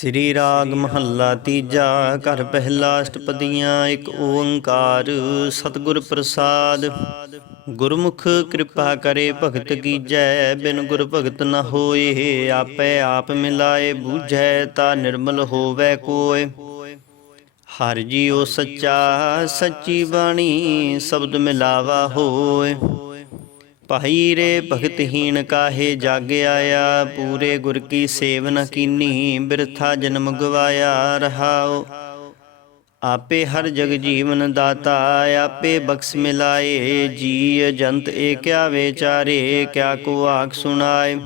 ਸ੍ਰੀ ਰਾਗ ਮਹੱਲਾ ਤੀਜਾ, ਘਰ ਪਹਿਲਾ ਅਸ਼ਟਪਦੀਆਂ, ਇੱਕ ਓੰਕਾਰ, ਸਤਿਗੁਰ ਪ੍ਰਸਾਦ। ਗੁਰਮੁਖ ਕਿਰਪਾ ਕਰੇ ਭਗਤ ਕੀਜੈ, ਬਿਨ ਗੁਰ ਭਗਤ ਨ ਹੋਏ, ਆਪੇ ਆਪ ਮਿਲਾਏ, ਬੂਝੈ ਤਾ ਨਿਰਮਲ ਹੋਵੇ ਕੋਇ ਹਰ ਜੀਉ ਸੱਚਾ, ਸੱਚੀ ਬਾਣੀ, ਸ਼ਬਦ ਮਿਲਾਵਾ ਹੋਏ। ਭਾਈ ਰੇ ਭਗਤਹੀਣ ਕਾਹੇ ਜਾਗ ਆਇਆ ਪੂਰੇ ਗੁਰ ਕੀ ਸੇਵ ਨ ਕੀਨੀ, ਬਿਰਥਾ ਜਨਮ ਗਵਾਇਆ ਰਹਾਉ। ਆਪੇ ਹਰ ਜਗ ਜੀਵਨ ਦਾਤਾ, ਆਪੇ ਬਖਸ਼ ਮਿਲਾਏ ਜੀ ਜੰਤ ਏ ਕਿਆ ਵਿਚਾਰੇ, ਕਿਆ ਕੋ ਆਖ ਸੁਣਾਏ।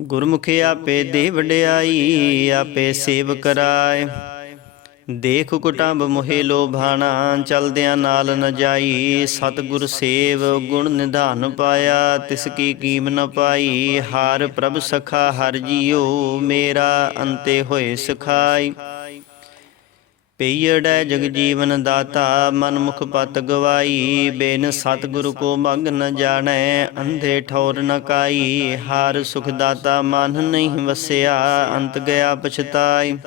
ਗੁਰਮੁਖ ਆਪੇ ਦੇ ਵਡਿਆਈ ਆਪੇ ਸੇਵ ਕਰਾਏ। ਦੇਖ ਕੁਟੰਬ ਮੋਹਿ ਲੋਭਾਣਾ, ਚਲਦਿਆਂ ਨਾਲ ਨ ਜਾਈ। ਸਤਿਗੁਰ ਸੇਵ, ਗੁਣ ਨਿਧਾਨ ਪਾਇਆ, ਤਿਸ ਕੀ ਕੀਮ ਨ ਪਾਈ। ਹਾਰ ਪ੍ਰਭ ਸਖਾ, ਹਰ ਜੀਓ ਮੇਰਾ ਅੰਤੇ ਹੋਏ ਸਖਾਈ। ਪਈੜੈ ਜਗ ਜੀਵਨ ਦਾਤਾ ਮਨ ਮੁਖ ਪਤ ਗਵਾਈ। ਬੇਨ ਸਤਿਗੁਰ ਕੋ ਮੰਗ ਨ ਜਾਣੈ, ਅੰਧੇ ਠੌਰ ਨ ਕਾਈ। ਹਰ ਸੁਖ ਦਾਤਾ ਮਨ ਨਹੀਂ ਵਸਿਆ, ਅੰਤ ਗਿਆ ਪਛਤਾਈ।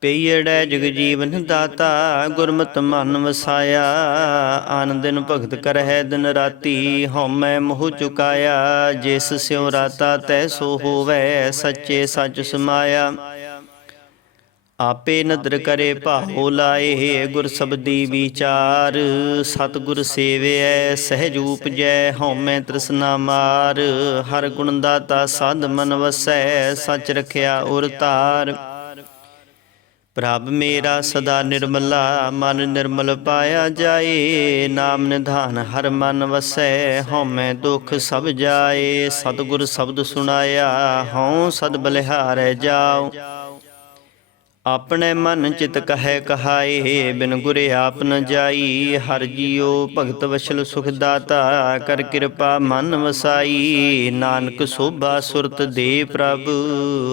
ਪਈੜੈ ਜਗ ਜੀਵਨ ਦਾਤਾ, ਗੁਰਮਤਿ ਮਨ ਵਸਾਇਆ। ਆਨ ਦਿਨ ਭਗਤ ਕਰਹਿ ਦਿਨ ਰਾਤੀ, ਹਉਮੈ ਮੋਹ ਚੁਕਾਇਆ। ਜਿਸ ਸਿਉ ਰਾਤਾ ਤੈ ਸੋ ਹੋਵੈ, ਸੱਚੇ ਸੱਚ ਸਮਾਇਆ। ਆਪੇ ਨਦਰ ਕਰੇ ਭਾਉ ਲਾਏ, ਗੁਰ ਸਬਦੀ ਵਿਚਾਰ। ਸਤਿਗੁਰ ਸੇਵਿਐ, ਸਹਿਜ ਉਪਜੈ, ਹਉਮੈ ਤ੍ਰਿਸ਼ਨਾ ਮਾਰ। ਹਰ ਗੁਣ ਦਾਤਾ ਸਾਧ ਮਨ ਵਸੈ, ਸੱਚ ਰਖਿਆ ਉਰ ਤਾਰ। ਪ੍ਰਭ ਮੇਰਾ ਸਦਾ ਨਿਰਮਲਾ, ਮਨ ਨਿਰਮਲ ਪਾਇਆ ਜਾਏ। ਨਾਮ ਨਿਧਾਨ ਹਰ ਮਨ ਵਸੈ ਹਉਮੈ ਦੁਖ ਸਭ ਜਾਏ। ਸਤਿਗੁਰ ਸ਼ਬਦ ਸੁਣਾਇਆ, ਹਉ ਸਦ ਬਲਿਹਾਰੈ ਜਾਉ। ਆਪਣੇ ਮਨ ਚਿਤ ਕਹੈ ਕਹਾਏ, ਬਿਨ ਗੁਰ ਆਪ ਨ ਜਾਈ। ਹਰ ਜੀਉ ਭਗਤ ਵਸ਼ਲ ਸੁਖ ਦਾਤਾ, ਕਰ ਕਿਰਪਾ ਮਨ ਵਸਾਈ। ਨਾਨਕ ਸੋਭਾ ਸੁਰਤ ਦੇ ਪ੍ਰਭ,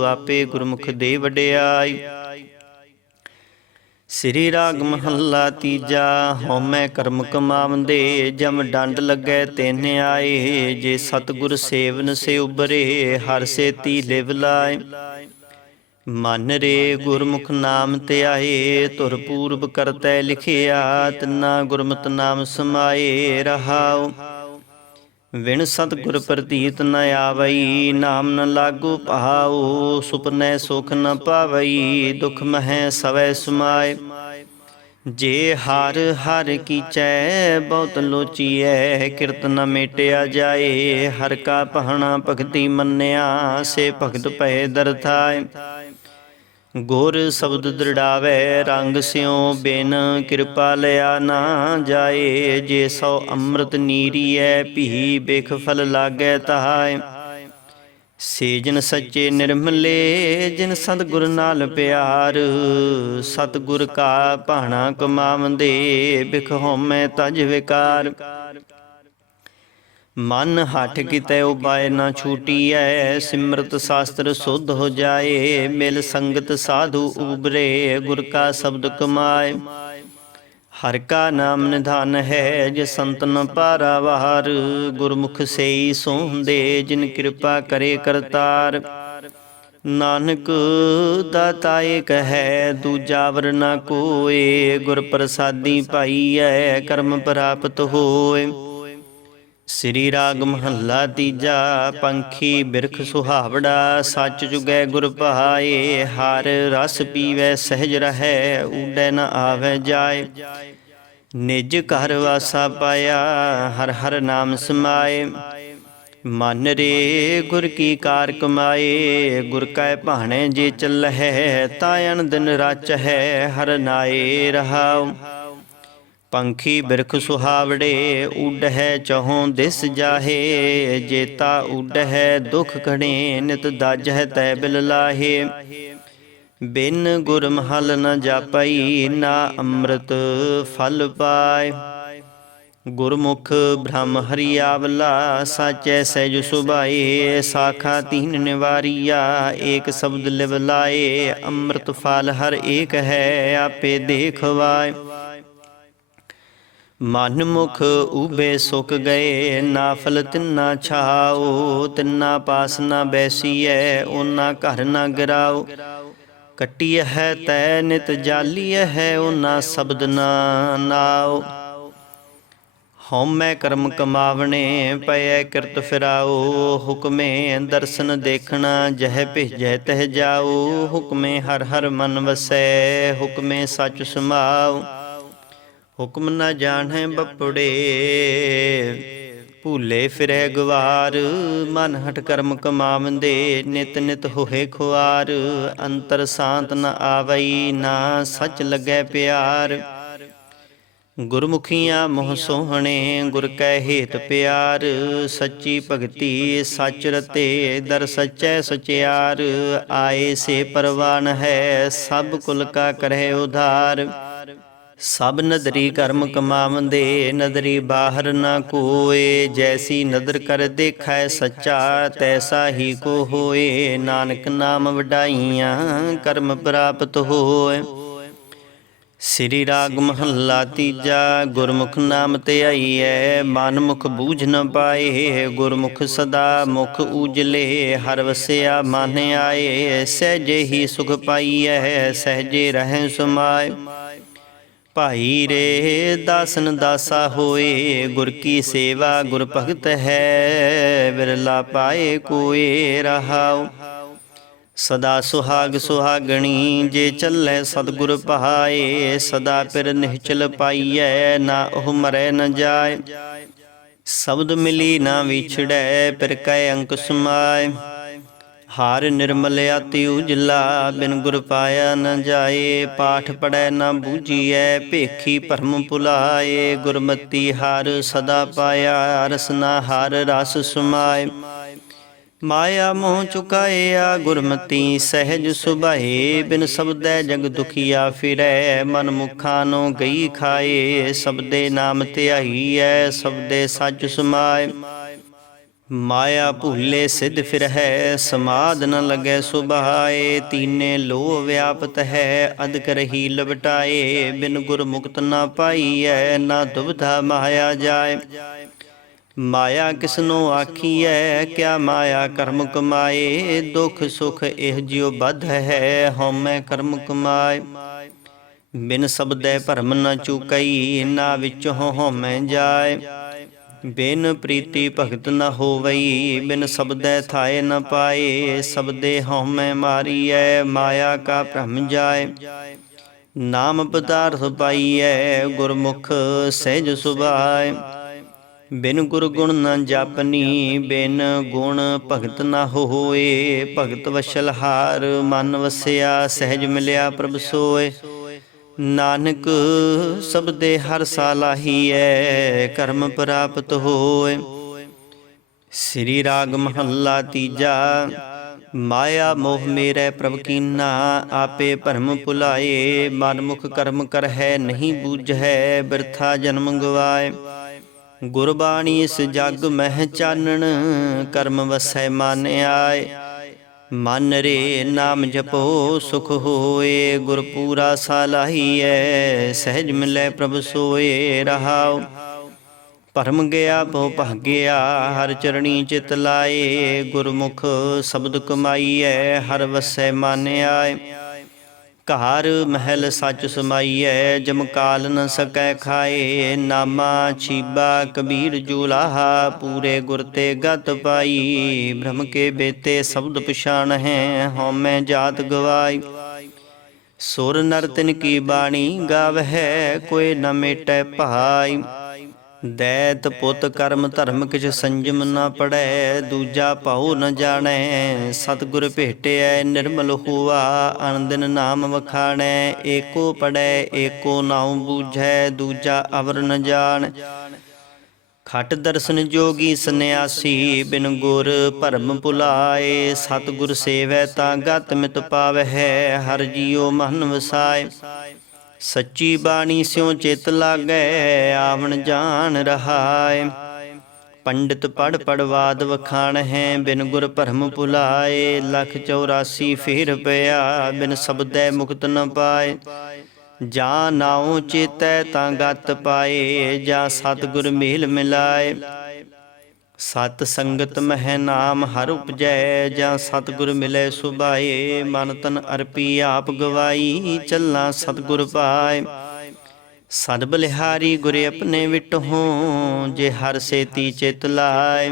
ਆਪੇ ਗੁਰਮੁਖ ਦੇ ਵਡਿਆਈ। ਸ੍ਰੀ ਰਾਗ ਮਹੱਲਾ ਤੀਜਾ ਹਉਮੈ ਕਰਮ ਕਮਾਵੰਦੇ ਜਮ ਡੰਡ ਲੱਗੈ ਤੈਨ ਆਏ, ਜੇ ਸਤਿਗੁਰ ਸੇਵਨ ਸੇ ਉਬਰੇ ਹਰ ਸੇਤੀ ਲਿਵ ਲਾਏ। ਮਨ ਰੇ ਗੁਰਮੁਖ ਨਾਮ ਧਿਆਏ ਧੁਰ ਪੂਰਬ ਕਰਤੈ ਲਿਖਿਆ, ਤਿਨਾ ਗੁਰਮਤਿ ਨਾਮ ਸਮਾਏ ਰਹਾਉ। ਵਿਣ ਸਤਿਗੁਰ ਪ੍ਰਤੀਤ ਨ ਆਵਈ, ਨਾਮ ਨ ਲਾਗੂ ਭਾਉ ਸੁਪਨੈ ਸੁਖ ਨ ਪਾਵਈ, ਦੁਖ ਮਹਿ ਸਵੈ ਸਮਾਏ। ਜੇ ਹਰ ਹਰ ਕੀਚੈ, ਬਹੁਤ ਲੋਚੀਐ, ਕਿਰਤ ਨ ਮੇਟਿਆ ਜਾਏ, ਹਰ ਕਾ ਪਹਣਾ ਭਗਤੀ ਮੰਨਿਆ, ਸੇ ਭਗਤ ਭੈ ਦਰਥਾਏ ਗੁਰ ਸ਼ਬਦ ਦ੍ਰਿੜਾਵੇ, ਰੰਗ ਸਿਉ ਬਿਨ ਕਿਰਪਾ ਲਿਆ ਨਾ ਜਾਏ। ਜੇ ਸੋ ਅੰਮ੍ਰਿਤ ਨੀਰੀਐ, ਭੀ ਬਿਖ ਫਲ ਲਾਗੈ ਤਹਾਏ ਸੇ ਜਨ ਸੱਚੇ ਨਿਰਮਲੇ, ਜਿਨ ਸਤਿਗੁਰ ਨਾਲ ਪਿਆਰ, ਸਤਿਗੁਰ ਕਾ ਭਾਣਾ ਕਮਾਵੰਦੇ, ਬਿਖ ਹਉਮੈ ਤਜ ਵਿਕਾਰ। ਮਨ ਹੱਠ ਕਿਤੇ ਉਬਾਏ ਨਾ ਛੂਟੀਐ, ਸਿਮਰਤ ਸ਼ਾਸਤਰ ਸੁਧ ਹੋ ਜਾਏ, ਮਿਲ ਸੰਗਤ ਸਾਧੂ ਉਬਰੇ, ਗੁਰ ਕਾ ਸ਼ਬਦ ਕਮਾਏ। ਹਰ ਕਾ ਨਾਮ ਨਿਧਾਨ ਹੈ, ਜੇ ਸੰਤਨ ਪਾਰਾਵਾਰ ਗੁਰਮੁਖ ਸੇਈ ਸੋਹੰਦੇ ਜਿਨ ਕਿਰਪਾ ਕਰੇ ਕਰਤਾਰ। ਨਾਨਕ ਦਾਤਾ ਏਕ ਹੈ, ਦੂਜਾ ਵਰ ਨਾ ਕੋਏ, ਗੁਰ ਪ੍ਰਸਾਦੀ ਪਾਈਐ, ਕਰਮ ਪ੍ਰਾਪਤ ਹੋਏ। ਸ੍ਰੀ ਰਾਗ ਮਹੱਲਾ ਤੀਜਾ, ਪੰਖੀ ਬਿਰਖ ਸੁਹਾਵੜਾ, ਸੱਚ ਜੁਗੈ ਗੁਰ ਭਾਏ, ਹਰ ਰਸ ਪੀਵੈ, ਸਹਿਜ ਰਹੈ, ਊਡੈ ਨ ਆਵੈ ਜਾਏ। ਨਿਜ ਘਰ ਵਾਸਾ ਪਾਇਆ, ਹਰ ਹਰ ਨਾਮ ਸਮਾਏ। ਮਨ ਰੇ ਗੁਰ ਕੀ ਕਾਰ ਕਮਾਏ, ਗੁਰ ਕੈ ਭਾਣੇ ਜੇ ਚੱਲਹਿ ਤਾ ਅਨ ਦਿਨ ਰਚ ਹੈ ਹਰ ਨਾਏ ਰਹਾਉ। ਪੰਖੀ ਬਿਰਖ ਸੁਹਾਵੜੇ, ਉਡਹਿ ਚਹੋਂ ਦਿਸ ਜਾਹੇ, ਜੇਤਾ ਉਡਹਿ ਦੁਖ ਘਣੇ, ਨਿਤ ਦਾਜਹਿ ਤੈ ਬਿਲ ਲਾਹੇ। ਬਿਨ ਗੁਰ ਮਹਲ ਨ ਜਾਪਈ, ਨਾ ਅੰਮ੍ਰਿਤ ਫਲ ਪਾਏ। ਗੁਰਮੁਖ ਬ੍ਰਹਮ ਹਰੀ ਆਵਲਾ, ਸਾਚੈ ਸਹਿਜ ਸੁਭਾਏ, ਸਾਖਾ ਤੀਨ ਨਿਵਾਰੀਆ, ਏਕ ਸ਼ਬਦ ਲਿਵ ਲਾਏ। ਅੰਮ੍ਰਿਤ ਫਲ ਹਰ ਏਕ ਹੈ, ਆਪੇ ਦੇਖਵਾਏ ਮਨ ਮੁਖ ਉਬੇ ਸੁਖ ਗਏ ਨਾਫਲ ਤਿੰਨਾ ਛਾਓ, ਤਿੰਨਾ ਪਾਸ ਨਾ ਬੈਸੀਐ, ਓਨਾ ਘਰ ਨਾ ਗਿਰਾਓ। ਕੱਟੀ ਹੈ ਤੈ ਨਿਤ ਜਾਲੀ ਹੈ, ਓਨਾ ਸ਼ਬਦ ਨਾ ਨਾਉ ਹਉਮੈ ਕਰਮ ਕਮਾਵਣੇ, ਪਏ ਕਿਰਤ ਫਿਰਾਓ, ਹੁਕਮੇ ਦਰਸ਼ਨ ਦੇਖਣਾ, ਜਹ ਭੇਜੈ ਤਹ ਜਾਓ। ਹੁਕਮੇ ਹਰ ਹਰ ਮਨ ਵਸੈ, ਹੁਕਮੇ ਸੱਚ ਸਮਾਉ ਹੁਕਮ ਨਾ ਜਾਣੈ ਬਪੜੇ। ਭੂਲੇ ਫਿਰੈ ਗਵਾਰ, ਮਨ ਹਟ ਕਰਮ ਕਮਾਵੰਦੇ, ਨਿਤ ਨਿਤ ਹੋਏ ਖੁਆਰ। ਅੰਤਰ ਸ਼ਾਂਤ ਨ ਆਵਈ, ਨਾ ਸੱਚ ਲੱਗੈ ਪਿਆਰ। ਗੁਰਮੁਖੀਆਂ ਮੋਹ ਸੋਹਣੇ, ਗੁਰ ਕੈ ਹੇਤ ਪਿਆਰ। ਸੱਚੀ ਭਗਤੀ ਸੱਚ ਰਤੇ, ਦਰ ਸਚੈ ਸਚਿਆਰ। ਆਏ ਸੇ ਪਰਵਾਨ ਹੈ, ਸਭ ਕੁਲ ਕਾ ਕਰਹਿ ਉਧਾਰ। ਸਭ ਨਦਰੀ ਕਰਮ ਕਮਾਵੰਦੇ, ਨਦਰੀ ਬਾਹਰ ਨਾ ਕੋਏ, ਜੈਸੀ ਨਦਰ ਕਰ ਦੇਖੈ ਸੱਚਾ, ਤੈਸਾ ਹੀ ਕੋ ਹੋਏ। ਨਾਨਕ ਨਾਮ ਵਡਾਈਆਂ ਕਰਮ ਪ੍ਰਾਪਤ ਹੋਏ। ਸ੍ਰੀ ਰਾਗ ਮਹੱਲਾ ਤੀਜਾ, ਗੁਰਮੁਖ ਨਾਮ ਤੇ ਆਈਐ ਮਨ ਮੁਖ ਬੂਝ ਨ ਪਾਏ। ਗੁਰਮੁਖ ਸਦਾ ਮੁਖ ਉਜਲੇ ਹਰ ਵਸਿਆ ਮਨ ਆਏ। ਸਹਿਜੇ ਹੀ ਸੁਖ ਪਾਈਐ, ਸਹਿਜੇ ਰਹਿ ਸਮਾਏ। ਭਾਈ ਰੇ, ਦਾਸਨ ਦਾਸਾ ਹੋਏ, ਗੁਰ ਕੀ ਸੇਵਾ ਗੁਰ ਭਗਤ ਹੈ, ਬਿਰਲਾ ਪਾਏ ਕੋਏ ਰਹਾਉ। ਸਦਾ ਸੁਹਾਗ ਸੁਹਾਗਣੀ ਜੇ ਚੱਲੇ ਸਤਿਗੁਰ ਪਹਾਏ, ਸਦਾ ਪਿਰ ਨਿਹਚਲ ਪਾਈਐ, ਨਾ ਉਹ ਮਰੈ ਨ ਜਾਏ। ਸ਼ਬਦ ਮਿਲੀ ਨਾ ਵਿਛੜੈ, ਪਿਰ ਕੈ ਅੰਕ ਸਮਾਏ। ਹਾਰ ਨਿਰਮਲਿਆ ਅਤਿ ਉਜਲਾ ਬਿਨ ਗੁਰ ਪਾਇਆ ਨ ਜਾਏ, ਪਾਠ ਪੜੈ ਨ ਬੂਝੀਐ, ਭੇਖੀ ਭਰਮ ਭੁਲਾਏ, ਗੁਰਮਤੀ ਹਾਰ ਸਦਾ ਪਾਇਆ, ਰਸ ਨਾ ਹਾਰ ਰਸ ਸੁਮਾਏ। ਮਾਇਆ ਮੋਹ ਚੁਕਾਇਆ ਗੁਰਮਤੀ ਸਹਿਜ ਸੁਭਾਏ, ਬਿਨ ਸਬਦੈ ਜਗ ਦੁਖੀਆ ਫਿਰੈ, ਮਨ ਮੁਖਾਂ ਨੂੰ ਗਈ ਖਾਏ, ਸਬਦੇ ਨਾਮ ਧਿਆਈਐ, ਸਬਦੇ ਸੱਚ ਸੁਮਾਏ। ਮਾਇਆ ਭੁੱਲੇ ਸਿਧ ਫਿਰ ਹੈ ਸਮਾਦ ਨ ਲਗੈ ਸੁਭਾਏ, ਤੀਨੇ ਲੋ ਵਿਆਪਤ ਹੈ, ਅਦਕ ਰਹੀ ਲਵਟਾਏ ਬਿਨ ਗੁਰ ਮੁਕਤ ਨਾ ਪਾਈਐ, ਨਾ ਦੁਬਧਾ ਮਾਇਆ ਜਾਏ। ਮਾਇਆ ਕਿਸਨੋ ਆਖੀਐ, ਕਿਆ ਮਾਇਆ ਕਰਮ ਕਮਾਏ, ਦੁਖ ਸੁਖ ਇਹ ਜਿਉ ਬੱਧ ਹੈ ਹਉਮੈ ਕਰਮ ਕਮਾਏ। ਬਿਨ ਸਬਦੈ ਭਰਮ ਨ ਚੁਕਈ, ਨਾ ਵਿੱਚ ਹਉਮੈ ਜਾਏ। ਬਿਨ ਪ੍ਰੀਤੀ ਭਗਤ ਨ ਹੋਵਈ, ਬਿਨ ਸਬਦੈ ਥਾਏ ਨ ਪਾਏ, ਸਬਦੇ ਹਉਮੈ ਮਾਰੀਐ, ਮਾਇਆ ਕਾ ਭ੍ਰਮ ਜਾਏ। ਨਾਮ ਪਦਾਰਥ ਪਾਈਐ, ਗੁਰਮੁਖ ਸਹਿਜ ਸੁਭਾਏ। ਬਿਨ ਗੁਰ ਗੁਣ ਨ ਜਾਪਨੀ, ਬਿਨ ਗੁਣ ਭਗਤ ਨ ਹੋਏ। ਭਗਤ ਵਸ਼ਲ ਹਾਰ, ਮਨ ਵਸਿਆ, ਸਹਿਜ ਮਿਲਿਆ ਪ੍ਰਭ ਸੋਏ। ਨਾਨਕ, ਸਭ ਦੇ ਹਰ ਸਾਲਾਹੀ ਸਾਲਾਹੀਐ ਕਰਮ ਪ੍ਰਾਪਤ ਹੋਏ। ਸ੍ਰੀ ਰਾਗ ਮਹੱਲਾ ਤੀਜਾ, ਮਾਇਆ ਮੋਹ ਮੇਰੇ ਪ੍ਰਭ ਕੀਨਾ, ਆਪੇ ਭਰਮ ਭੁਲਾਏ ਮਨ ਮੁਖ ਕਰਮ ਕਰ ਹੈ, ਨਹੀਂ ਬੂਝੈ ਬਿਰਥਾ ਜਨਮ ਗਵਾਏ। ਗੁਰਬਾਣੀ ਇਸ ਜਗ ਮਹਿ ਚਾਨਣ, ਕਰਮ ਵਸੈ ਮਨ ਆਏ। ਮਨ ਰੇ ਨਾਮ ਜਪੋ, ਸੁਖ ਹੋਏ ਗੁਰ ਪੂਰਾ ਸਾਲਾਹੀਐ ਸਹਿਜ ਮਿਲੈ ਪ੍ਰਭ ਸੋਏ, ਰਹਾਉ। ਭਰਮ ਗਿਆ ਬਹੁ ਭਾਗਿਆ ਹਰ ਚਰਣੀ ਚਿਤ ਲਾਏ, ਗੁਰਮੁਖ ਸ਼ਬਦ ਕਮਾਈਐ, ਹਰ ਵਸੈ ਮਾਨਿਆਏ ਘਰ ਮਹਿਲ ਸੱਚ ਸਮਾਈਐ, ਜਮ ਕਾਲ ਨ ਸਕੈ ਖਾਏ। ਨਾਮਾ ਛੀਬਾ ਕਬੀਰ ਜੂਲਾਹਾ, ਪੂਰੇ ਗੁਰ ਤੇ ਗਤ ਪਾਈ। ਬ੍ਰਹਮ ਕੇ ਬੇਤੇ ਸ਼ਬਦ ਪਛਾਣ ਹੈ ਹਉਮੈ ਜਾਤ ਗਵਾਈ। ਸੁਰ ਨਰ ਤਿਨ ਕੀ ਬਾਣੀ ਗਾਵ ਹੈ ਕੋਈ ਨ ਮੇਟੈ ਭਾਈ। ਦੈਤ ਪੁੱਤ ਕਰਮ ਧਰਮ ਕਿਛ ਸੰਜਮ ਨਾ ਪੜੈ, ਦੂਜਾ ਪਾਉ ਨ ਜਾਣੈ, ਸਤਿਗੁਰ ਭੇਟਿਐ, ਨਿਰਮਲ ਹੋਆ ਅਨੰਦਨ ਨਾਮ ਵਖਾਣੈ, ਏਕੋ ਪੜੈ, ਏਕੋ ਨਾਉ ਬੂਝੈ, ਦੂਜਾ ਅਵਰ ਨ ਜਾਣ। ਖਟ ਦਰਸ਼ਨ ਜੋਗੀ ਸੰਿਆਸੀ ਬਿਨ ਗੁਰ ਭਰਮ ਭੁਲਾਏ, ਸਤਿਗੁਰ ਸੇਵੈ ਤਾਂ ਗਤ ਮਿਤ ਪਾਵਹਿ, ਹਰ ਜੀਉ ਮਨ ਵਸਾਏ। ਸੱਚੀ ਬਾਣੀ ਸਿਉ ਚਿਤ ਲਾਗੈ, ਆਵਣ ਜਾਣ ਰਹਾਏ ਪੰਡਿਤ ਪੜ ਪੜਵਾਦ ਵਖਾਣ ਹੈ, ਬਿਨ ਗੁਰ ਭਰਮ ਭੁਲਾਏ। ਲਖ 84 ਫੇਰ ਪਿਆ, ਬਿਨ ਸਬਦੈ ਮੁਕਤ ਨ ਪਾਏ। ਜਾਂ ਨਾਉ ਚੇਤੈ ਤਾਂ ਗਤ ਪਾਏ, ਜਾਂ ਸਤਿਗੁਰ ਮੇਲ ਮਿਲਾਏ। ਸਤ ਸੰਗਤ ਮਹਿ ਨਾਮ ਹਰ ਉਪਜੈ ਜਾਂ ਸਤਿਗੁਰ ਮਿਲੈ ਸੁਭਾਏ, ਮਨ ਤਨ ਅਰਪੀ ਆਪ ਗਵਾਈ, ਚੱਲਾਂ ਸਤਿਗੁਰ ਪਾਏ। ਸਦ ਬਲਿਹਾਰੀ ਗੁਰ ਆਪਣੇ ਵਿਟਹੁ ਜੇ ਹਰ ਸੇਤੀ ਚਿਤ ਲਾਏ।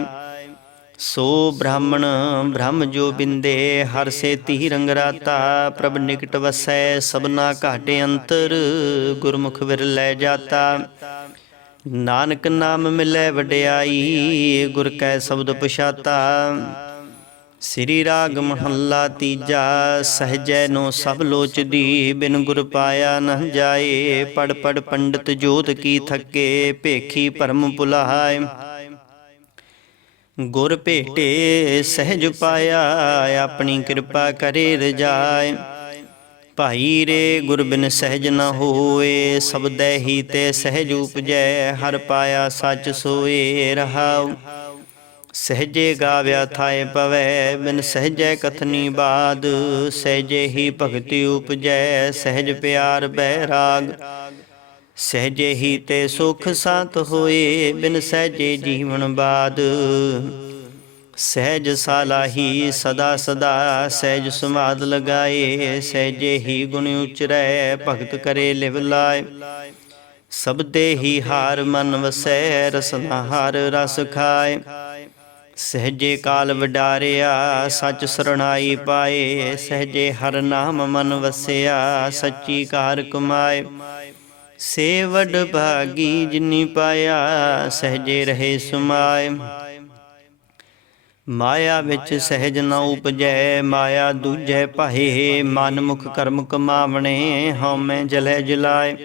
ਸੋ ਬ੍ਰਾਹਮਣ, ਬ੍ਰਹਮ ਜੋ ਬਿੰਦੇ, ਹਰ ਸੇਤੀ ਰੰਗ ਰਾਤਾ, ਪ੍ਰਭ ਨਿਕਟ ਵਸੈ ਸਭਨਾ ਘਾਟੇ ਅੰਤਰ, ਗੁਰਮੁਖ ਵਿਰ ਲੈ ਜਾਤਾ। ਨਾਨਕ ਨਾਮ ਮਿਲੈ ਵਡਿਆਈ, ਗੁਰ ਕੈ ਸ਼ਬਦ ਪਛਾਤਾ। ਸ੍ਰੀ ਰਾਗ ਮਹੱਲਾ ਤੀਜਾ, ਸਹਜੈ ਨੋ ਸਭ ਲੋਚਦੀ, ਬਿਨ ਗੁਰ ਪਾਇਆ ਨਹ ਜਾਏ। ਪੜ ਪੜ ਪੰਡਤ ਜੋਤ ਕੀ ਥੱਕੇ, ਭੇਖੀ ਭਰਮ ਭੁਲਾਏ। ਗੁਰ ਭੇਟੇ ਸਹਿਜ ਪਾਇਆ, ਆਪਣੀ ਕਿਰਪਾ ਕਰੇ ਰਜਾਏ। ਭਾਈ ਰੇ ਗੁਰ ਬਿਨ ਸਹਿਜ ਨ ਹੋਏ, ਸਬਦੈ ਹੀ ਤੇ ਸਹਿਜ ਉਪਜੈ, ਹਰ ਪਾਇਆ ਸੱਚ ਸੋਏ ਰਹਾਉ। ਸਹਜੇ ਗਾਵਿਆ ਥਾਏ ਪਵੈ, ਬਿਨ ਸਹਿਜੈ ਕਥਨੀ ਬਾਦ। ਸਹਜੇ ਹੀ ਭਗਤੀ ਉਪਜੈ, ਸਹਿਜ ਪਿਆਰ ਬੈਰਾਗ ਸਹਜੇ ਹੀ ਤੇ ਸੁਖ ਸੰਤ ਹੋਏ, ਬਿਨ ਸਹਿਜੇ ਜੀਵਨ ਬਾਦ। ਸਹਿਜ ਸਾਲਾਹੀ ਸਦਾ ਸਦਾ ਸਹਿਜ ਸਮਾਦ ਲਗਾਏ, ਸਹਿਜੇ ਹੀ ਗੁਣ ਉਚਰੈ, ਭਗਤ ਕਰੇ ਲਿਵ ਲਾਏ। ਸਬਦੇ ਹੀ ਹਾਰ ਮਨ ਵਸੈ, ਰਸਨਾ ਹਾਰ ਰਸ ਖਾਏ। ਸਹਜੇ ਕਾਲ ਵਡਾਰਿਆ, ਸੱਚ ਸਰਣਾਈ ਪਾਏ। ਸਹਜੇ ਹਰ ਨਾਮ ਮਨ ਵਸਿਆ, ਸੱਚੀ ਕਾਰ ਕਮਾਏ। ਸੇ ਵਡ ਭਾਗੀ ਜਿਨੀ ਪਾਇਆ, ਸਹਜੇ ਰਹੇ ਸੁਮਾਏ। ਮਾਇਆ ਵਿੱਚ ਸਹਿਜ ਨ ਉਪਜੈ, ਮਾਇਆ ਦੂਜੈ ਭਾਏ ਮਨ ਮੁਖ ਕਰਮ ਕਮਾਵਣੇ ਹਉਮੈ ਜਲੈ ਜਲਾਏ।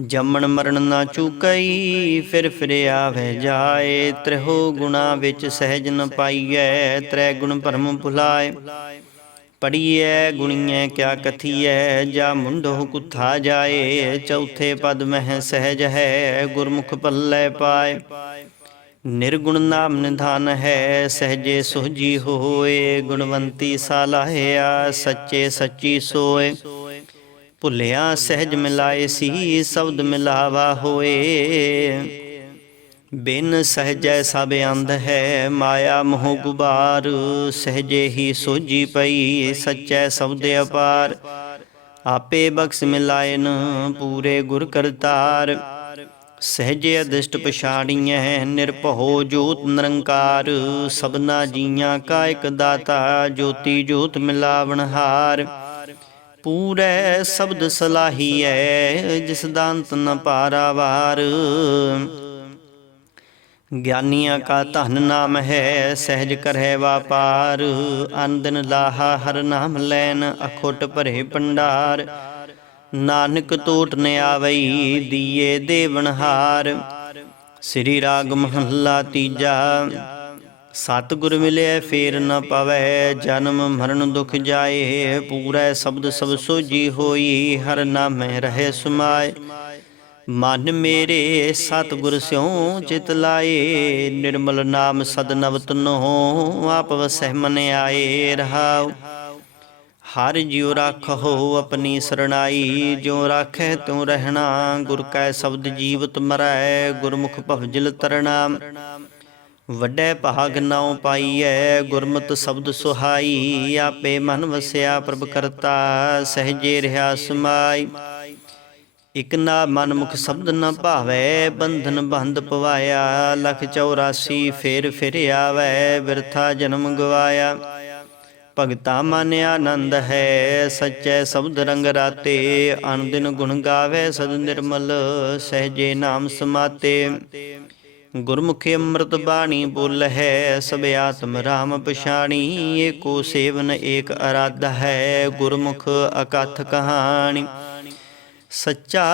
ਜੰਮਣ ਮਰਨ ਨਾ ਚੁਕਈ, ਫਿਰ ਫਿਰ ਆਵੇ ਜਾਏ। ਤ੍ਰਿਹੋ ਗੁਣਾ ਵਿੱਚ ਸਹਿਜ ਨ ਪਾਈਐ ਤ੍ਰੈ ਗੁਣ ਭਰਮ ਭੁਲਾਏ। ਪੜੀਐ ਗੁਣੀਐ, ਕਿਆ ਕਥੀਐ, ਜਾ ਮੁੰਡੋ ਕੁੱਥਾ ਜਾਏ। ਚੌਥੇ ਪਦ ਮਹਿ ਸਹਿਜ ਹੈ, ਗੁਰਮੁਖ ਪੱਲੇ ਪਾਏ। ਨਿਰਗੁਣ ਨਾਮ ਨਿਧਾਨ ਹੈ, ਸਹਜੇ ਸੁਹਜੀ ਹੋਏ, ਗੁਣਵੰਤੀ ਸਾਲਾਹਿਆ ਸੱਚੇ ਸੱਚੀ ਸੋਏ। ਭੁੱਲਿਆ ਸਹਿਜ ਮਿਲਾਏ ਸੀ, ਸ਼ਬਦ ਮਿਲਾਵਾ ਹੋਏ। ਬਿਨ ਸਹਜੈ ਸਭ ਅੰਧ ਹੈ, ਮਾਇਆ ਮੋਹ ਗੁਬਾਰ, ਸਹਜੇ ਹੀ ਸੋਜੀ ਪਈ, ਸੱਚੈ ਸ਼ਬਦ ਅਪਾਰ। ਆਪੇ ਬਖਸ਼ ਮਿਲਾਇਨ, ਪੂਰੇ ਗੁਰ ਕਰਤਾਰ। ਸਹਜੇ ਅਦਿਸ਼ਟ ਪਛਾੜੀਐ ਨਿਰਭਉ ਜੋਤ ਨਿਰੰਕਾਰ, ਸਭਨਾ ਜੀਆਂ ਕਾ ਇਕ ਦਾਤਾ, ਜੋਤੀ ਜੋਤ ਮਿਲਾਵਣ ਹਾਰ। ਪੂਰੇ ਸ਼ਬਦ ਸਲਾਹੀਐ, ਜਿਸ ਦਾ ਅੰਤ ਨ ਪਾਰਾਵਾਰ। ਗਿਆਨੀਆਂ ਕਾ ਧਨ ਨਾਮ ਹੈ, ਸਹਿਜ ਕਰਹਿ ਵਾਪਾਰ। ਅੰਦਨ ਲਾਹਾ ਹਰ ਨਾਮ ਲੈਨ, ਅਖੁੱਟ ਭਰੇ ਭੰਡਾਰ। ਨਾਨਕ ਟੋਟ ਨ ਆਵਈ, ਦੀਏ ਦੇਵਨਹਾਰ ਸ੍ਰੀ ਰਾਗ ਮਹੱਲਾ ਤੀਜਾ। ਸਤਿਗੁਰ ਮਿਲਿਆ, ਫੇਰ ਨ ਪਵੈ। ਜਨਮ ਮਰਨ ਦੁਖ ਜਾਏ, ਪੂਰਾ ਸ਼ਬਦ ਸਭ ਸੋਜੀ ਹੋਈ, ਹਰ ਨਾਮੈ ਰਹੇ ਸਮਾਏ। ਮਨ ਮੇਰੇ ਸਤਿਗੁਰ ਸਿਉ ਚਿਤ ਲਾਏ, ਨਿਰਮਲ ਨਾਮ ਸਦ ਨਵਤਨੋ ਆਪ ਵਸਹਿ ਮਨ ਆਏ ਰਹਾਉ। ਹਰ ਜਿਉ ਰਾਖੋ ਆਪਣੀ ਸਰਣਾਈ ਜੋ ਰਾਖੈ ਤੂੰ ਰਹਿਣਾ, ਗੁਰ ਕੈ ਸ਼ਬਦ ਜੀਵਤ ਮਰੈ, ਗੁਰਮੁਖ ਭਵਜਲ ਤਰਣਾ। ਵੱਡੇ ਭਾਗ ਨਾਉ ਪਾਈਐ, ਗੁਰਮਤਿ ਸ਼ਬਦ ਸੁਹਾਈ, ਆਪੇ ਮਨ ਵਸਿਆ ਪ੍ਰਭ ਕਰਤਾ, ਸਹਜੇ ਰਹਾ ਸਮਾਈ। ਇਕ ਨਾ ਮਨ ਮੁਖ ਸ਼ਬਦ ਨ ਭਾਵੈ, ਬੰਧਨ ਬੰਧ ਪਵਾਇਆ, ਲਖ 84 ਫੇਰ ਫਿਰ ਆਵੈ, ਬਿਰਥਾ ਜਨਮ ਗਵਾਇਆ। ਭਗਤਾ ਮਨ ਆਨੰਦ ਹੈ, ਸੱਚੇ ਸ਼ਬਦ ਰੰਗ ਰਾਤੇ ਅਨੰਦਿਨ ਗੁਣ ਗਾਵੇ ਸਦ ਨਿਰਮਲ, ਸਹਜੇ ਨਾਮ ਸਮਾਤੇ। ਗੁਰਮੁਖੀ ਅੰਮ੍ਰਿਤ ਬਾਣੀ ਬੋਲ ਹੈ, ਸਭ ਆਤਮ ਰਾਮ ਪਛਾਣੀ, ਏਕੋ ਸੇਵਨ ਏਕ ਅਰਾਧ ਹੈ, ਗੁਰਮੁਖ ਅਕਥ ਕਹਾਣੀ। ਸੱਚਾ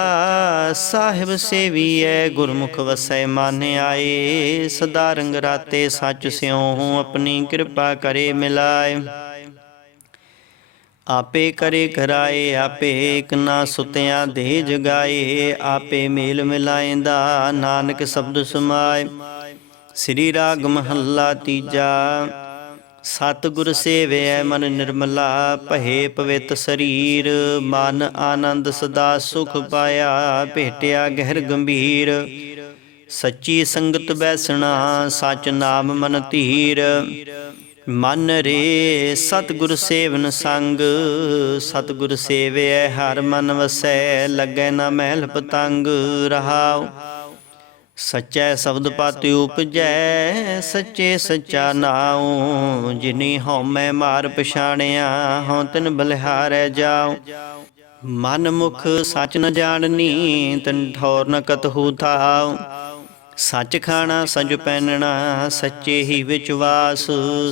ਸਾਹਿਬ ਸੇਵੀਐ, ਗੁਰਮੁਖ ਵਸੈ ਮਨ ਆਏ, ਸਦਾ ਰੰਗ ਰਾਤੇ ਸੱਚ ਸਿਉ, ਆਪਣੀ ਕਿਰਪਾ ਕਰੇ ਮਿਲਾਏ। ਆਪੇ ਕਰੇ ਕਰਾਏ, ਆਪੇ ਇਕ ਨਾ ਸੁਤਿਆਂ ਦੇ ਜਗਾਏ, ਆਪੇ ਮੇਲ ਮਿਲਾਏਂਦਾ ਨਾਨਕ ਸ਼ਬਦ ਸਮਾਏ। ਸ੍ਰੀ ਰਾਗ ਮਹੱਲਾ ਤੀਜਾ, ਸਤਿਗੁਰ ਸੇਵੈ ਮਨ ਨਿਰਮਲਾ, ਭਏ ਪਵਿੱਤ ਸਰੀਰ, ਮਨ ਆਨੰਦ ਸਦਾ ਸੁਖ ਪਾਇਆ, ਭੇਟਿਆ ਗਹਿਰ ਗੰਭੀਰ। ਸੱਚੀ ਸੰਗਤ ਬੈਸਣਾ, ਸਚ ਨਾਮ ਮਨ ਧੀਰ। ਮਨ ਰੇ ਸਤਿਗੁਰ ਸੇਵਨ ਸੰਗ, ਸਤਿਗੁਰ ਸੇਵਿਐ ਹਰ ਮਨ ਵਸੈ, ਲੱਗੈ ਨਾ ਮਹਿਲ ਪਤੰਗ ਰਹਾਉ। ਸਚੈ ਸ਼ਬਦ ਪਤਿ ਉਪਜੈ, ਸੱਚੇ ਸੱਚਾ ਨਾਉ। ਜਿਨੀ ਹਉਮੈ ਮਾਰ ਪਛਾਣਿਆ, ਹਉ ਤਿਨ ਬਲਿਹਾਰੈ ਜਾਉ। ਮਨ ਮੁਖ ਸਚ ਨ ਜਾਣਨੀ, ਤਨ ਠੌਰ ਨ ਕਤਹੂ ਥਾਉ। ਸੱਚ ਖਾਣਾ ਸੱਚ ਪਹਿਨਣਾ, ਸੱਚੇ ਹੀ ਵਿੱਚ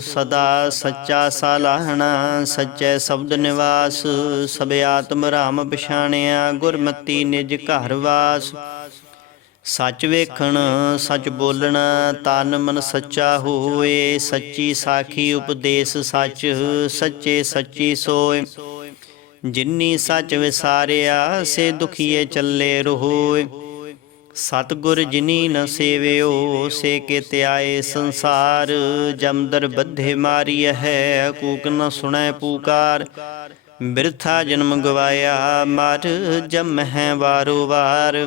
ਸਦਾ ਸੱਚਾ ਸਾਲਾਹਣਾ, ਸੱਚੇ ਸ਼ਬਦ ਨਿਵਾਸ, ਸਭ ਆਤਮ ਰਾਮ ਪਛਾਣਿਆ, ਗੁਰਮਤੀ ਨਿਜ ਘਰ ਵਾਸ। ਸੱਚ ਵੇਖਣ, ਸੱਚ ਬੋਲਣਾ, ਤਨ ਮਨ ਸੱਚਾ ਹੋਏ, ਸੱਚੀ ਸਾਖੀ ਉਪਦੇਸ਼ ਸੱਚ, ਸੱਚੇ ਸੱਚੀ ਸੋਏ। ਜਿਨੀ ਸੱਚ ਵਿਸਾਰਿਆ, ਸੇ ਦੁਖੀਏ ਚੱਲੇ ਰਹੋਏ ਸਤਗੁਰ ਜਿਨੀ ਨ ਸੇਵਿਓ, ਸੇ ਕੇ ਧਿਆਏ ਸੰਸਾਰ। ਜਮਦਰ ਬੱਧੇ ਮਾਰੀ ਹੈ, ਕੂਕ ਨ ਸੁਣੈ ਪੁਕਾਰ। ਬਿਰਥਾ ਜਨਮ ਗਵਾਇਆ, ਮਰ ਜਮ ਹੈ ਵਾਰੋ ਵਾਰ।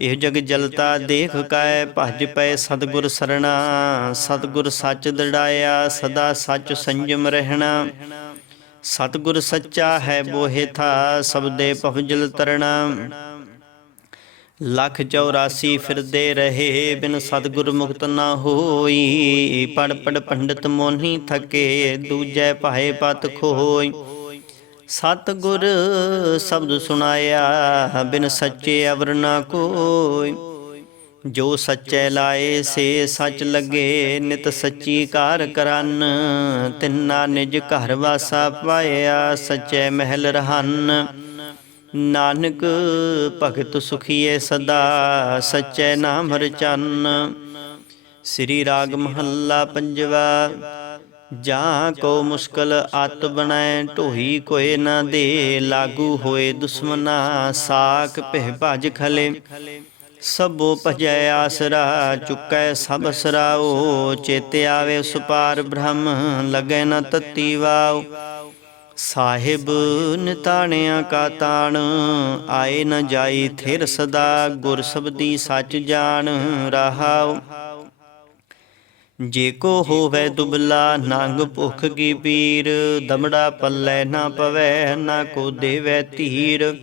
ਇਹ ਜਗ ਜਲਤਾ ਦੇਖ ਕਾਇ, ਭਜ ਪਏ ਸਤਗੁਰ ਸਰਣਾ। ਸਤਗੁਰ ਸੱਚ ਦੜਾਇਆ, ਸਦਾ ਸੱਚ ਸੰਜਮ ਰਹਿਣਾ। ਸਤਗੁਰ ਸੱਚਾ ਹੈ ਬੋਹਿ ਥਾ, ਸਬਦੇ ਭਵਜਲ ਤਰਣਾ। ਲੱਖ 84 ਫਿਰਦੇ ਰਹੇ ਬਿਨ ਸਤਗੁਰ ਮੁਕਤ ਨਾ ਹੋਈ। ਪੜ ਪੜ ਪੰਡਤ ਮੋਨੀ ਥਕੇ, ਦੂਜੈ ਭਾਏ ਪਤ ਖੋਈ। ਸਤਗੁਰ ਸ਼ਬਦ ਸੁਣਾਇਆ, ਬਿਨ ਸੱਚੇ ਅਵਰ ਨਾ ਕੋਈ। ਜੋ ਸੱਚੇ ਲਾਏ, ਸੇ ਸੱਚ ਲੱਗੇ, ਨਿਤ ਸੱਚੀ ਕਾਰ ਕਰਨ ਤਿੰਨਾ ਨਿਜ ਘਰ ਵਾਸਾ ਪਾਇਆ, ਸੱਚੇ ਮਹਿਲ ਰਹਨ। ਨਾਨਕ, ਭਗਤ ਸੁਖੀਏ ਸਦਾ, ਸੱਚੇ ਨਾਮ ਰਚਨ ਸ੍ਰੀ ਰਾਗ ਮਹੱਲਾ ਪੰਜਵਾ, ਜਾਂ ਕੋ ਮੁਸ਼ਕਲ ਆਤ ਬਣੈ, ਢੋਹੀ ਕੋਏ ਨਾ ਦੇ, ਲਾਗੂ ਹੋਏ ਦੁਸ਼ਮਨਾ, ਸਾਖ ਪਹਿ ਭਜ ਖਲੇ। ਸਭੋ ਭਜੈ ਆਸਰਾ, ਚੁਕੈ ਸਭ ਸਰਾਓ, ਚੇਤੇ ਆਵੇ ਸੁਪਾਰ ਬ੍ਰਹਮ, ਲਗੈ ਨ ਤਤੀ ਵਾਉ ਸਾਹਿਬ ਨਿਤਾਣਿਆ ਕਾ ਤਾਣ, ਆਏ ਨ ਜਾਈ ਥਿਰ ਸਦਾ ਗੁਰ ਸਬਦੀ ਸੱਚ ਜਾਣ ਰਹਾਉ। ਜੇ ਕੋ ਹੋਵੇ ਦੁਬਲਾ ਨੰਗ ਭੁਖ ਕੀ ਪੀਰ, ਦਮੜਾ ਪੱਲੇ ਨਾ ਪਵੈ, ਨਾ ਕੋ ਦੇਵੈ ਧੀਰ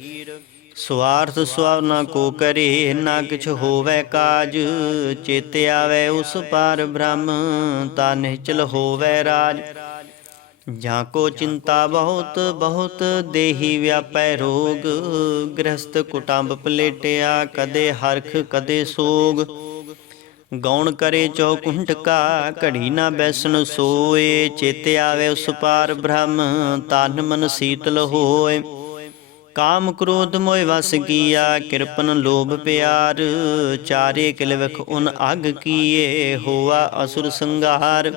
ਸਵਾਰਥ ਸਵਾਵ ਨਾ ਕੋ ਕਰੇ, ਨਾ ਕਿਛ ਹੋਵੇ ਕਾਜ। ਚੇਤ ਆਵੇ ਉਸ ਪਾਰ ਬ੍ਰਹਮ, ਤਾ ਨਿਚਲ ਹੋਵੇ ਰਾਜ। ਜਾਂ ਕੋ ਚਿੰਤਾ ਬਹੁਤ ਬਹੁਤ ਦੇਹੀ ਵਿਆਪੈ ਰੋਗ। ਗ੍ਰਸਤ ਕੁਟੰਬ ਪਲੇਟਿਆ, ਕਦੇ ਹਰਖ, ਕਦੇ ਸੋਗ। ਗੌਣ ਕਰੇ ਚੌਕੁੰਠ ਕਾ ਘੜੀ ਨਾ ਬੈਸਣ ਸੋਏ। ਚੇਤੇ ਆਵੇ ਉਸ ਪਾਰ ਬ੍ਰਹਮ, ਤਨ ਮਨ ਸੀਤਲ ਹੋਏ। ਕਾਮ ਕ੍ਰੋਧ ਮੋਇ ਵਸ ਕੀਆ, ਕਿਰਪਨ ਲੋਭ ਪਿਆਰ। ਚਾਰੇ ਕਿਲਵਖ ਉਨ ਅਗ ਕੀਏ, ਹੋਆ ਅਸੁਰ ਸੰਗਾਰ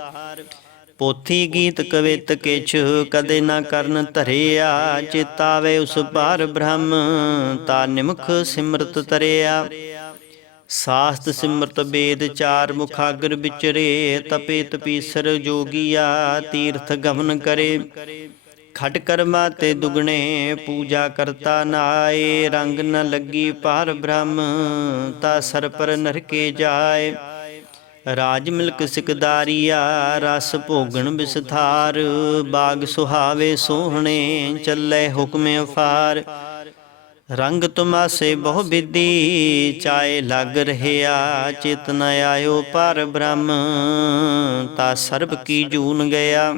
ਪੋਥੀ ਗੀਤ ਕਵਿਤ ਕਿਛ ਕਦੇ ਨਾ ਕਰਨ ਧਰਿਆ, ਚਿਤਾਵੇ ਉਸ ਪਾਰ ਬ੍ਰਹਮ, ਤਾ ਨਿਮਖ ਸਿਮਰਤ ਤਰਿਆ। ਸਾਸਤ ਸਿਮਰਤ ਬੇਦ ਚਾਰ ਮੁਖਾਗਰ ਵਿਚਰੇ, ਤਪੇ ਤਪੀਸਰ ਜੋਗੀਆ, ਤੀਰਥ ਗਮਨ ਕਰੇ। ਖਟ ਕਰਮਾ ਤੇ ਦੁਗਣੇ, ਪੂਜਾ ਕਰਤਾ ਨਾਏ, ਰੰਗ ਨ ਲੱਗੀ ਪਾਰ ਬ੍ਰਹਮ, ਤਾ ਸਰਪਰ ਨਰਕੇ ਜਾਏ। ਰਾਜ ਮਿਲਕ ਸਿਕਦਾਰੀਆ, ਰਸ ਭੋਗਣ ਵਿਸਥਾਰ, ਬਾਗ ਸੁਹਾਵੇ ਸੋਹਣੇ ਚੱਲੇ ਹੁਕਮ ਅਫਾਰ ਰੰਗ ਤੁਮਾਸੇ ਬਹੁ ਵਿਧੀ, ਚਾਏ ਲੱਗ ਰਹਿਆ, ਚਿਤ ਆਇਓ ਪਰ ਬ੍ਰਹਮ, ਤਾ ਸਰਬ ਕੀ ਜੂਨ ਗਿਆ।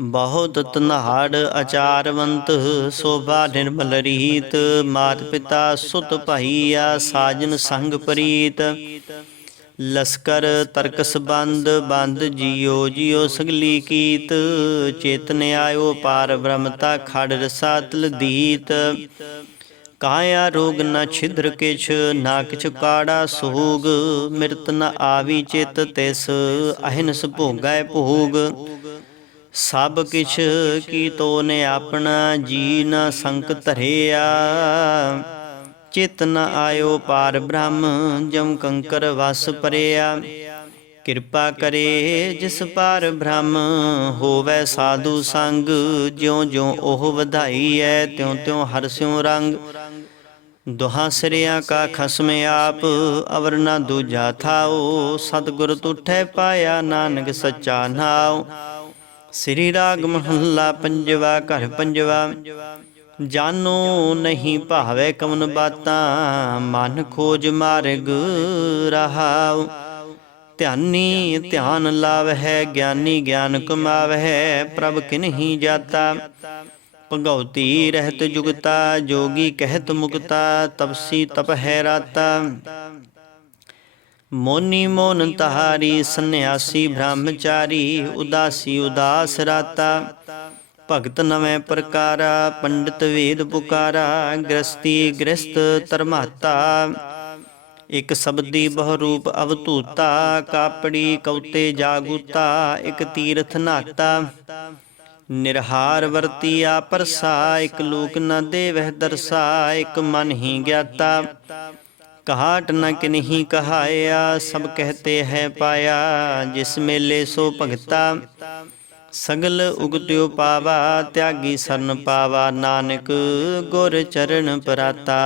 ਬਹੁਤ ਤਨਹਾੜ ਆਚਾਰਵੰਤ ਸੋਭਾ ਨਿਰਮਲ ਰੀਤ, ਮਾਤ ਪਿਤਾ ਸੁਤ ਭਾਈਆ, ਸਾਜਨ ਸੰਗ ਪ੍ਰੀਤ। ਲਸਕਰ ਤਰਕਸ ਬੰਦ ਬੰਦ ਜਿਉ ਜਿਉ ਸਗਲੀ ਕੀਤ। ਚੇਤਨ ਆਇਓ ਪਾਰ ਬ੍ਰਹਮਤਾ ਖੜ ਰਸਾ ਤਲ ਦੀਤ। ਕਾਇਆ ਰੋਗ ਨ ਛਿਦਰ ਕਿਛ ਨਾ ਕਿਛ ਕਾੜਾ ਸੋਗ। ਮਿਰਤ ਨ ਆਵੀ ਚਿਤ ਤਿਸ, ਅਹਿਨਸ ਭੋਗੈ ਭੋਗ। ਸਭ ਕਿਛ ਕੀ ਤੋਨੇ ਆਪਣਾ, ਜੀ ਨ ਸੰਕ ਧਰਿਆ। ਚਿਤ ਨ ਆਇਓ ਪਾਰ ਬ੍ਰਹਮ, ਜਮ ਕੰਕਰ ਵਸ ਪਰਿਆ। ਕਿਰਪਾ ਕਰੇ ਜਿਸ ਪਾਰ ਬ੍ਰਹਮ, ਹੋਵੇ ਸਾਧੂ ਸੰਗ ਜਿਉ ਜਿਉ ਉਹ ਵਧਾਈ ਐ ਤਿਉ ਤਿਉ ਹਰਸਿਉ ਰੰਗ। ਦੁਹਾ ਸਿਰਿਆ ਕਾ ਖਸਮ ਆਪ, ਅਵਰ ਨਾ ਦੂਜਾ ਥਾਓ। ਸਤਿਗੁਰ ਤੁਠੈ ਪਾਇਆ ਨਾਨਕ ਸੱਚਾ ਨਾਉ। ਸ੍ਰੀ ਰਾਗ ਮਹੱਲਾ ਪੰਜਵਾ, ਘਰ ਪੰਜਵਾ। ਜਾਨੋ ਨਹੀਂ ਭਾਵੇ ਕਮਨ ਬਾਤਾਂ, ਮਨ ਖੋਜ ਮਾਰਗ ਰਹਾਉ। ਧਿਆਨੀ ਧਿਆਨ ਲਾਵਹਿ, ਗਿਆਨੀ ਗਿਆਨ ਕਮਾਵਹਿ, ਪ੍ਰਭ ਕਿਨਹੀ ਜਾਤਾ। ਭਗਉਤੀ ਰਹਿਤ ਜੁਗਤਾ, ਜੋਗੀ ਕਹਿਤ ਮੁਕਤਾ, ਤਪਸੀ ਤਪ ਹੈ ਰਾਤਾ। ਮੋਨੀ ਮੋਨ ਤਹਾਰੀ, ਸੰਨਿਆਸੀ ਬ੍ਰਹਮਚਾਰੀ, ਉਦਾਸੀ ਉਦਾਸ ਰਾਤਾ। ਭਗਤ ਨਵੇਂ ਪ੍ਰਕਾਰਾ, ਪੰਡਿਤ ਵੇਦ ਪੁਕਾਰਾ ਗ੍ਰਸਤੀ ਗ੍ਰਸਤ ਧਰਮਾਤਾ। ਇਕ ਸਬਦੀ ਬਹੁ ਰੂਪ ਅਵਧੂਤਾ, ਕਾਪੜੀ ਕਉਤੇ ਜਾਗੂਤਾ, ਇਕ ਤੀਰਥ ਨਾਤਾ। ਨਿਰਹਾਰ ਵਰਤੀਆ ਪਰਸਾ, ਇਕ ਲੋਕ ਨ ਦੇਵਹਿ ਦਰਸਾ, ਇਕ ਮਨ ਹੀ ਗਿਆਤਾ। ਕਹਾਟ ਨ ਕਿਨਹੀ ਕਹਾਇਆ, ਸਭ ਕਹਤੇ ਹੈ ਪਾਇਆ, ਜਿਸ ਮੇਲੇ ਸੋ ਭਗਤਾ। ਸਗਲ ਉਗਤਿਓ ਪਾਵਾ ਤਿਆਗੀ ਸਰਨ ਪਾਵਾ ਨਾਨਕ ਗੁਰ ਚਰਨ ਪਰਾਤਾ।